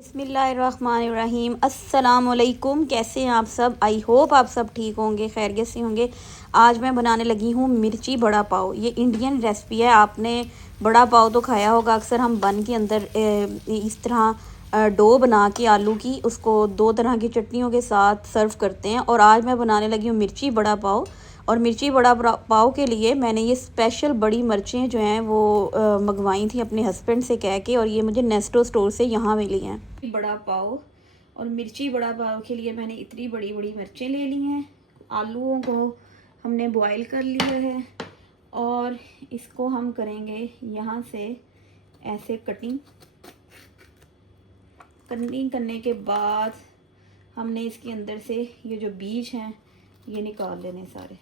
बिस्मिल्लाहिर्रहमानिर्रहीम। अस्सलामुअलैकुम। कैसे हैं आप सब? आई होप आप सब ठीक होंगे, खैरियत से होंगे। आज मैं बनाने लगी हूँ मिर्ची बड़ा पाव। ये इंडियन रेसिपी है। आपने बड़ा पाव तो खाया होगा अक्सर। हम बन के अंदर इस तरह डो बना के आलू की उसको दो तरह की चटनियों के साथ सर्व करते हैं। और आज मैं बनाने लगी हूँ मिर्ची बड़ा पाव। और मिर्ची बड़ा पाव के लिए मैंने ये स्पेशल बड़ी मिर्चें जो हैं वो मंगवाई थी अपने हस्बैंड से कह के, और ये मुझे नेस्टो स्टोर से यहाँ मिली हैं। बड़ा पाव और मिर्ची बड़ा पाव के लिए मैंने इतनी बड़ी बड़ी मिर्चें ले ली हैं। आलूओं को हमने बॉईल कर लिया है और इसको हम करेंगे यहाँ से ऐसे कटिंग करने के बाद हमने इसके अंदर से ये जो बीज हैं ये निकाल लेने सारे।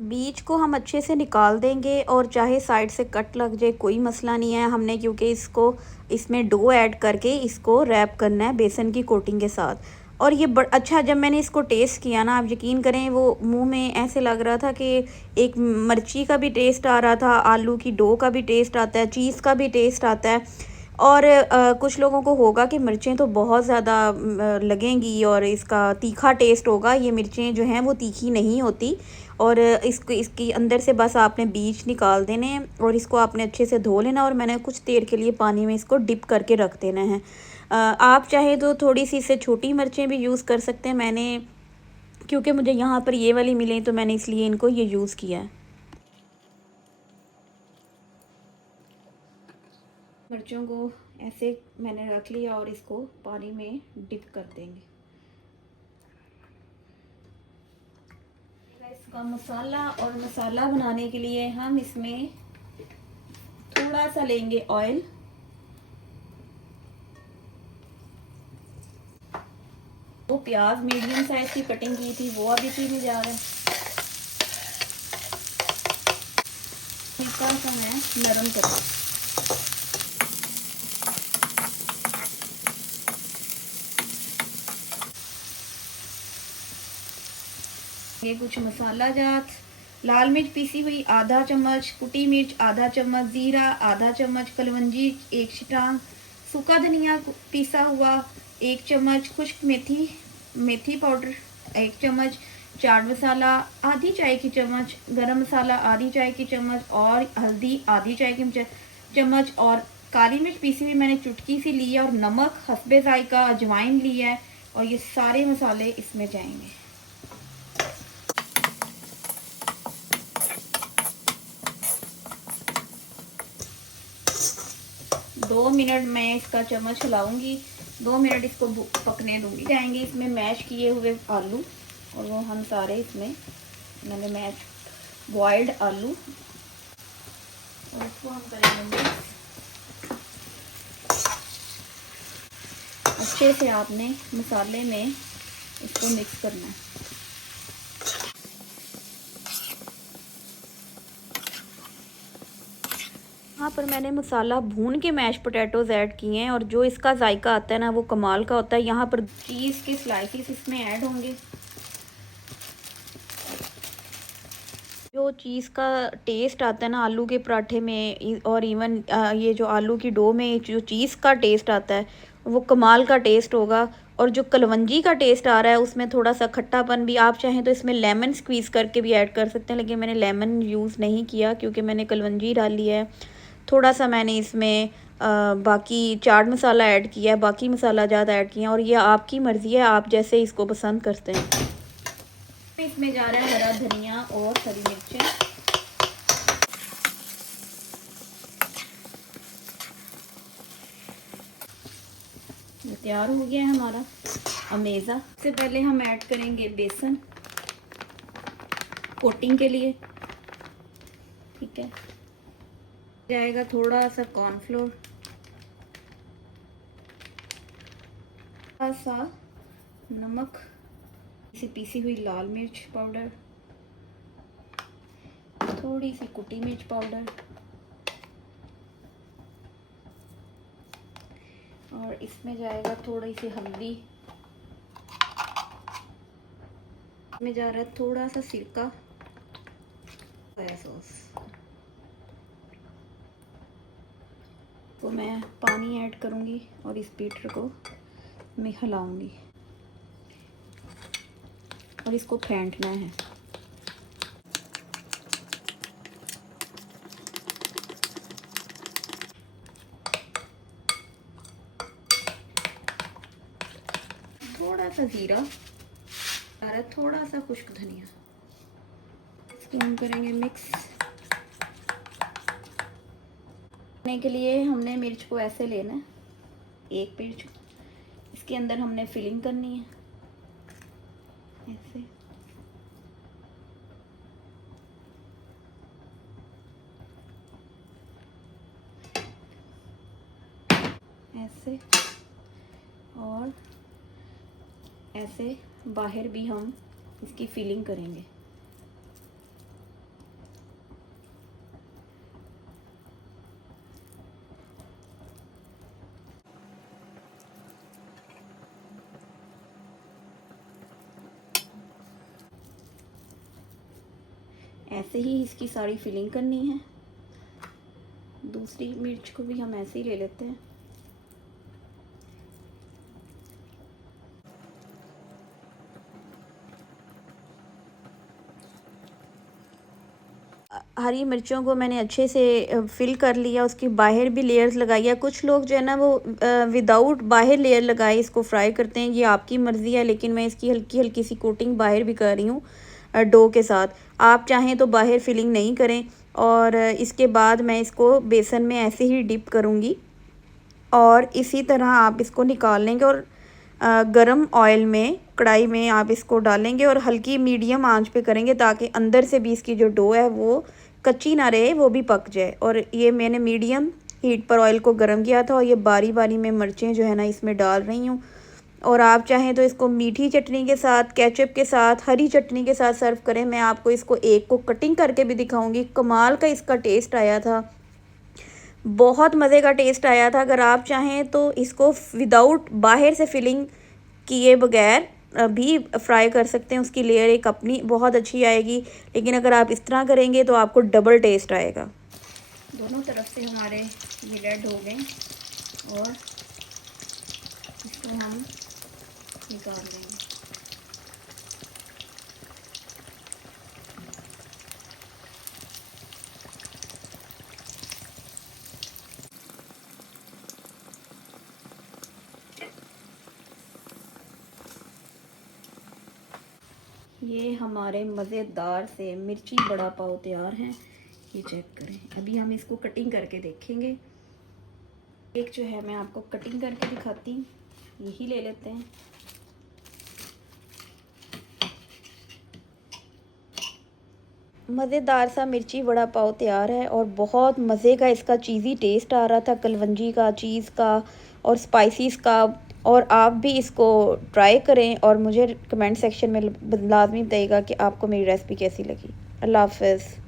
बीज को हम अच्छे से निकाल देंगे और चाहे साइड से कट लग जाए कोई मसला नहीं है। हमने क्योंकि इसको इसमें डो ऐड करके इसको रैप करना है बेसन की कोटिंग के साथ। और ये अच्छा, जब मैंने इसको टेस्ट किया ना, आप यकीन करें वो मुंह में ऐसे लग रहा था कि एक मिर्ची का भी टेस्ट आ रहा था, आलू की डो का भी टेस्ट आता है, चीज़ का भी टेस्ट आता है। और कुछ लोगों को होगा कि मिर्चें तो बहुत ज़्यादा लगेंगी और इसका तीखा टेस्ट होगा। ये मिर्चें जो हैं वो तीखी नहीं होती। और इसके अंदर से बस आपने बीज निकाल देने हैं और इसको आपने अच्छे से धो लेना। और मैंने कुछ देर के लिए पानी में इसको डिप करके रख देना है। आप चाहे तो थोड़ी सी इससे छोटी मिर्चें भी यूज़ कर सकते हैं। मैंने क्योंकि मुझे यहाँ पर ये वाली मिली तो मैंने इसलिए इनको ये यूज़ किया है। मिर्चों को ऐसे मैंने रख लिया और इसको पानी में डिप कर देंगे। इसका मसाला, और मसाला बनाने के लिए हम इसमें थोड़ा सा लेंगे ऑयल। वो प्याज मीडियम साइज की कटिंग की थी वो अब इसी में जा रहा है। हल्का सा मैं नरम कर ये कुछ मसाला जात, लाल मिर्च पीसी हुई आधा चम्मच, कुटी मिर्च आधा चम्मच, जीरा आधा चम्मच, कलवंजी एक छिटांग, सूखा धनिया पीसा हुआ एक चम्मच, खुश्क मेथी पाउडर एक चम्मच, चाट मसाला आधी चाय की चम्मच, गरम मसाला आधी चाय की चम्मच, और हल्दी आधी चाय की चम्मच, और काली मिर्च पीसी हुई मैंने चुटकी सी ली है, और नमक हस्बे जायका, अजवाइन लिया है। और ये सारे मसाले इसमें जाएंगे। 2 मिनट मैं इसका चम्मच हिलाऊंगी, 2 मिनट इसको पकने दूंगी। जाएंगे इसमें मैश किए हुए आलू, और वो हम सारे इसमें मैंने मैश बॉइल्ड आलू, और इसको हम करेंगे अच्छे से। आपने मसाले में इसको मिक्स करना है। यहाँ पर मैंने मसाला भून के मैश पोटैटोज़ ऐड किए हैं, और जो इसका जायका आता है ना वो कमाल का होता है। यहाँ पर चीज़ के स्लाइसेस इसमें ऐड होंगे। जो चीज़ का टेस्ट आता है ना आलू के पराठे में, और इवन ये जो आलू की डो में जो चीज़ का टेस्ट आता है वो कमाल का टेस्ट होगा। और जो कलवंजी का टेस्ट आ रहा है उसमें थोड़ा सा खट्टापन भी, आप चाहें तो इसमें लेमन स्क्वीज़ करके भी ऐड कर सकते हैं, लेकिन मैंने लेमन यूज़ नहीं किया क्योंकि मैंने कलवंजी डाली है। थोड़ा सा मैंने इसमें बाकी चाट मसाला ऐड किया है, बाकी मसाला ज़्यादा ऐड किया है, और ये आपकी मर्ज़ी है, आप जैसे इसको पसंद करते हैं। इसमें जा रहा है हरा धनिया और हरी मिर्चें। ये तैयार हो गया है हमारा अमेज़ा। इससे पहले हम ऐड करेंगे बेसन कोटिंग के लिए, ठीक है। जाएगा थोड़ा सा कॉर्नफ्लोर, थोड़ा सा नमक, इसे पीसी हुई लाल मिर्च पाउडर, थोड़ी सी कुटी मिर्च पाउडर, और इसमें जाएगा थोड़ी सी हल्दी, इसमें जा रहा है थोड़ा सा सिरका, सोया सॉस, इसको मैं पानी ऐड करूँगी और इस बीटर को मैं हिलाऊँगी और इसको फेंटना है। थोड़ा सा ज़ीरा और थोड़ा सा खुश्क धनिया, इसको हम करेंगे मिक्स। करने के लिए हमने मिर्च को ऐसे लेना है, एक मिर्च इसके अंदर हमने फिलिंग करनी है ऐसे। ऐसे और ऐसे बाहर भी हम इसकी फिलिंग करेंगे। ऐसे ही इसकी सारी फिलिंग करनी है। दूसरी मिर्च को भी हम ऐसे ही ले लेते हैं। हरी मिर्चों को मैंने अच्छे से फिल कर लिया, उसकी बाहर भी लेयर्स लगाई है। कुछ लोग जो है ना वो विदाउट बाहर लेयर लगाए इसको फ्राई करते हैं, ये आपकी मर्ज़ी है, लेकिन मैं इसकी हल्की हल्की सी कोटिंग बाहर भी कर रही हूँ डो के साथ। आप चाहें तो बाहर फिलिंग नहीं करें। और इसके बाद मैं इसको बेसन में ऐसे ही डिप करूँगी और इसी तरह आप इसको निकाल लेंगे और गरम ऑयल में कढ़ाई में आप इसको डालेंगे और हल्की मीडियम आंच पे करेंगे ताकि अंदर से भी इसकी जो डो है वो कच्ची ना रहे, वो भी पक जाए। और ये मैंने मीडियम हीट पर ऑयल को गर्म किया था और ये बारी बारी में मिर्चें जो है ना इसमें डाल रही हूँ। और आप चाहें तो इसको मीठी चटनी के साथ, केचप के साथ, हरी चटनी के साथ सर्व करें। मैं आपको इसको एक को कटिंग करके भी दिखाऊंगी। कमाल का इसका टेस्ट आया था, बहुत मज़े का टेस्ट आया था। अगर आप चाहें तो इसको विदाउट बाहर से फिलिंग किए बगैर भी फ्राई कर सकते हैं, उसकी लेयर एक अपनी बहुत अच्छी आएगी। लेकिन अगर आप इस तरह करेंगे तो आपको डबल टेस्ट आएगा। दोनों तरफ से हमारे ये रेड हो गए और इसको हम निकाल लेंगे। ये हमारे मज़ेदार से मिर्ची बड़ा पाव तैयार हैं। ये चेक करें। अभी हम इसको कटिंग करके देखेंगे। एक जो है मैं आपको कटिंग करके दिखाती हूँ, यही ले लेते हैं। मज़ेदार सा मिर्ची वड़ा पाव तैयार है और बहुत मज़े का इसका चीज़ी टेस्ट आ रहा था, कलवंजी का, चीज़ का और स्पाइसीज़ का। और आप भी इसको ट्राई करें और मुझे कमेंट सेक्शन में लाजमी बताइएगा कि आपको मेरी रेसिपी कैसी लगी। अल्लाह हाफ़िज़।